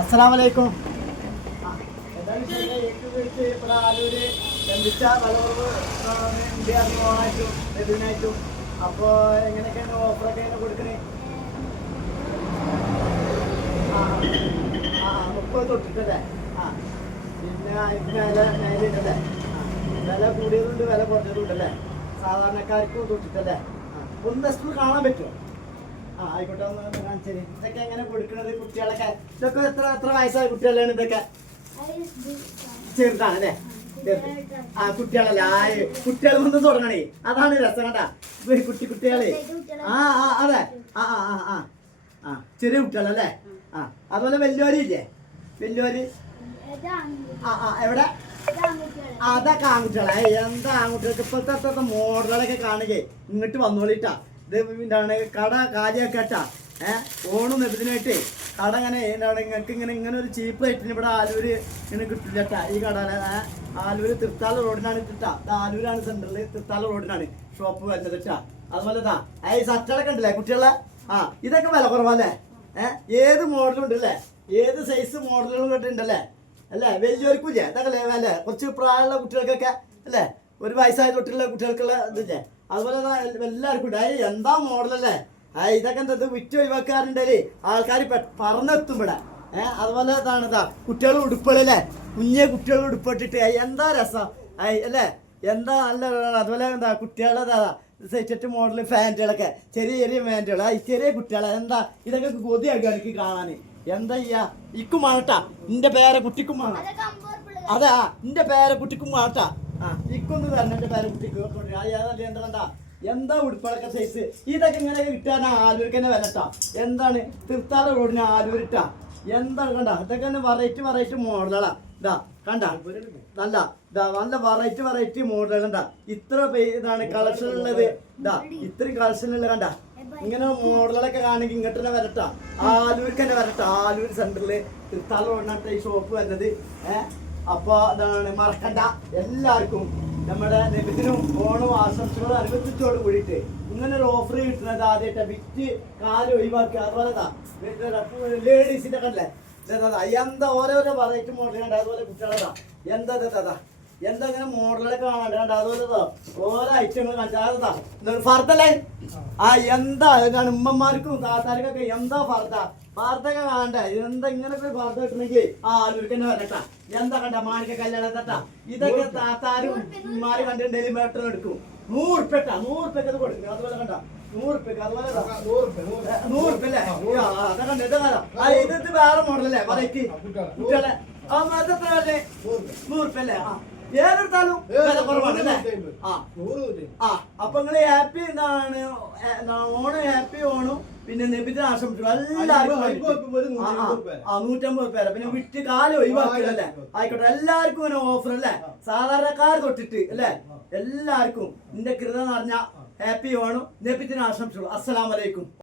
അസ്സലാമലൈക്കും. ഇവിടെ ആലൂര് ബന്ധിച്ച വിലകുറവ് ഓണായിട്ടും ഇതിനായിട്ടും. അപ്പോൾ എങ്ങനെയൊക്കെയാണ് ഓഫറൊക്കെ എങ്ങനെ കൊടുക്കണേ? 30 തൊട്ടിട്ടല്ലേ? പിന്നെ അതിന് മേലുണ്ടല്ലേ? വില കൂടിയതുണ്ട്, വില കുറഞ്ഞതുണ്ടല്ലേ? സാധാരണക്കാർക്കും തൊട്ടിട്ടല്ലേ? ഒന്ന് സ്കൂൾ കാണാൻ പറ്റുമോ? ആയിക്കോട്ടെ, ഒന്ന് കാണിച്ചേരി. ഇതൊക്കെ എങ്ങനെ കൊടുക്കണത്? കുട്ടികളൊക്കെ ഇതൊക്കെ എത്ര വയസ്സായ കുട്ടികളാണ് ഇതൊക്കെ? ചെറുതാണല്ലേ? കുട്ടികളല്ലേ? കുട്ടികൾ ഒന്ന് തുടങ്ങണേ, അതാണ് രസം കേട്ടാ. കുട്ടികളെ അതെ. ചെറിയ കുട്ടികളല്ലേ? അതുപോലെ വലിയവരില്ലേ? വലിയവര് എവിടെ? അതൊക്കെ ആൺകുട്ടികളെ. എന്താ ആൺകുട്ടികൾക്ക് ഇപ്പോഴത്തെ മോഡലുകളൊക്കെ കാണുക. ഇങ്ങോട്ട് വന്നോളിട്ടാ. ഇത് എന്താണ് കട കാര്യാക്കാട്ടാ. ഓണം നെബിദിനായിട്ട് കട ഇങ്ങനെ എന്താണ് നിങ്ങൾക്ക് ഇങ്ങനെ ഒരു ചീപ്പ് റേറ്റിന് ഇവിടെ ആലൂര് ഇങ്ങനെ കിട്ടില്ലട്ടാ. ഈ കട ആലൂര് തൃത്താല റോഡിനാണ് ഇട്ടാ. ആലൂരാണ് സെന്ററിൽ, തൃത്താല റോഡിനാണ് ഷോപ്പ് വരുന്നത് ഇട്ടാ. അതുപോലെ ഈ സറ്റകളൊക്കെ ഉണ്ടല്ലേ കുട്ടികളെ? ഇതൊക്കെ വില കുറവല്ലേ? ഏത് മോഡലും ഉണ്ടല്ലേ? ഏത് സൈസ് മോഡലുകളും കിട്ടുന്നുണ്ടല്ലേ? അല്ലേ? വലിയവർക്കും ഇല്ലേ? ഇതൊക്കെ അല്ലേ? കുറച്ച് പ്രായമുള്ള കുട്ടികൾക്കൊക്കെ അല്ലേ? ഒരു വയസ്സായ തൊട്ടുള്ള കുട്ടികൾക്കുള്ള ഇതില്ലേ? അതുപോലെ എല്ലാവർക്കും ഉണ്ട്. എന്താ മോഡലല്ലേ? ഇതൊക്കെ എന്താ വിറ്റ് ഒഴിവാക്കാറുണ്ടല്ലേ? ആൾക്കാർ പറഞ്ഞെത്തും ഇവിടെ. അതുപോലെ ഇതാ കുട്ടികൾ ഉടുപ്പുകളല്ലേ? കുഞ്ഞെ കുട്ടികൾ ഉടുപ്പിട്ടിട്ട് എന്താ രസം അല്ലേ? എന്താ നല്ല. അതുപോലെ എന്താ കുട്ടികളുടെ സെറ്റ് മോഡൽ ഫാൻറ്റുകളൊക്കെ, ചെറിയ ചെറിയ ഫാൻറ്റുകൾ. ചെറിയ കുട്ടികളെ എന്താ ഇതൊക്കെ കൊതിയാക്കുക എനിക്ക് കാണാൻ. എന്താ ചെയ്യാ? ഇക്കും വേണട്ടാ. എൻ്റെ പേരെ കുട്ടിക്കും വേണം. അതെ, എൻ്റെ പേരെ കുട്ടിക്കും വേണട്ടാ. ഇക്കൊന്ന് തരണം എൻ്റെ പേരെ കുട്ടിക്ക്. എന്താ കണ്ടാ? എന്താ ഉടുപ്പളൊക്കെ സൈസ്. ഇതൊക്കെ ഇങ്ങനെ കിട്ടാൻ ആലൂർക്ക് തന്നെ വരട്ടാ. എന്താണ് തൃത്താല റോഡിന് ആലൂരിട്ടാ. എന്താണ് കണ്ട? ഇതൊക്കെ തന്നെ വെറൈറ്റി മോഡലുകളാ. ഇതാ കണ്ട? നല്ല വെറൈറ്റി മോഡൽ കണ്ട? ഇത്ര ഇതാണ് കളക്ഷൻ ഉള്ളത്. ഇതാ ഇത്രയും കളക്ഷൻ ഉള്ളത് കണ്ട? ഇങ്ങനെ മോഡലുകളൊക്കെ കാണുമെങ്കിൽ ഇങ്ങോട്ട് തന്നെ വരട്ടാ. ആലൂർക്ക് തന്നെ വരട്ടാ. ആലൂർ സെന്ററില് തൃത്താല റോഡിനകത്ത് ഈ ഷോപ്പ് വരുന്നത്. അപ്പൊ അതാണ് മറക്കണ്ട. എല്ലാവർക്കും നമ്മുടെ നെബിദിനും ഓണം ആശംസകളും അനുബന്ധിച്ചോട് കൂടിയിട്ട് ഇങ്ങനെ ഒരു ഓഫർ കിട്ടുന്നത് ആദ്യമായിട്ട് വിറ്റ് കാല് ഒഴിവാക്കുക. അതുപോലെ ലേഡീസിന്റെ കണ്ടല്ലേ? എന്താ ഓരോരോ വെറൈറ്റി മോഡൽ കണ്ട? അതുപോലെ കുട്ടികളതാ എന്താ ഇങ്ങനെ മോഡലുകളൊക്കെ കാണാണ്ട് കണ്ട? അതുപോലെ ഓരോ ഐറ്റങ്ങൾ കണ്ടാ ഫർദല്ലേ? എന്താ ഉമ്മമാർക്കും താത്താർക്കൊക്കെ എന്താ ഫർദൊക്കെ കാണണ്ടേ? എന്താ ഇങ്ങനൊക്കെ ഫർദ കിട്ടണമെങ്കിൽ ആലൂർക്ക് തന്നെ വരട്ടാ. എന്താ കണ്ട? മാണിക്ക കല്യാണം തട്ടാ. ഇതൊക്കെ താത്താരും ഉമ്മാരും കണ്ടിട്ടുണ്ടെങ്കിൽ മേട്ടർ എടുക്കും. 100 ഉറുപ്പ്യട്ടാ. 100 ഉറുപ്പ്യക്ക് അത് കൊടുക്കും. അതുപോലെ കണ്ട 100 ഉറുപ്പ്യക്ക്. അതുപോലെ 100 ഉറുപ്പ്യല്ലേ? അതൊക്കെ ഇത് വേറെ മോഡലല്ലേ? വെറൈറ്റി കുട്ടികളെ അതെത്ര അല്ലേ? 100 ഉറുപ്പ്യല്ലേ? ഏതെടുത്താലും വില കുറവാണ് അല്ലേ? അപ്പൊ നിങ്ങള് ഹാപ്പി എന്താണ് ഓണം? ഹാപ്പി ഓണം. പിന്നെ നെബിദിന ആശംസിച്ചു എല്ലാവർക്കും. 150 പേരെ. പിന്നെ വിറ്റ് കാലം ഒഴിവാക്കിയല്ലേ? ആയിക്കോട്ടെ, എല്ലാവർക്കും ഇങ്ങനെ ഓഫർ അല്ലേ? സാധാരണക്കാർ തൊട്ടിട്ട് അല്ലേ? എല്ലാവർക്കും എന്റെ കൃത എന്ന് പറഞ്ഞ ഹാപ്പി ഓണം, നെബിദിന ആശംസിച്ചു. അസ്സലാമലൈക്കും.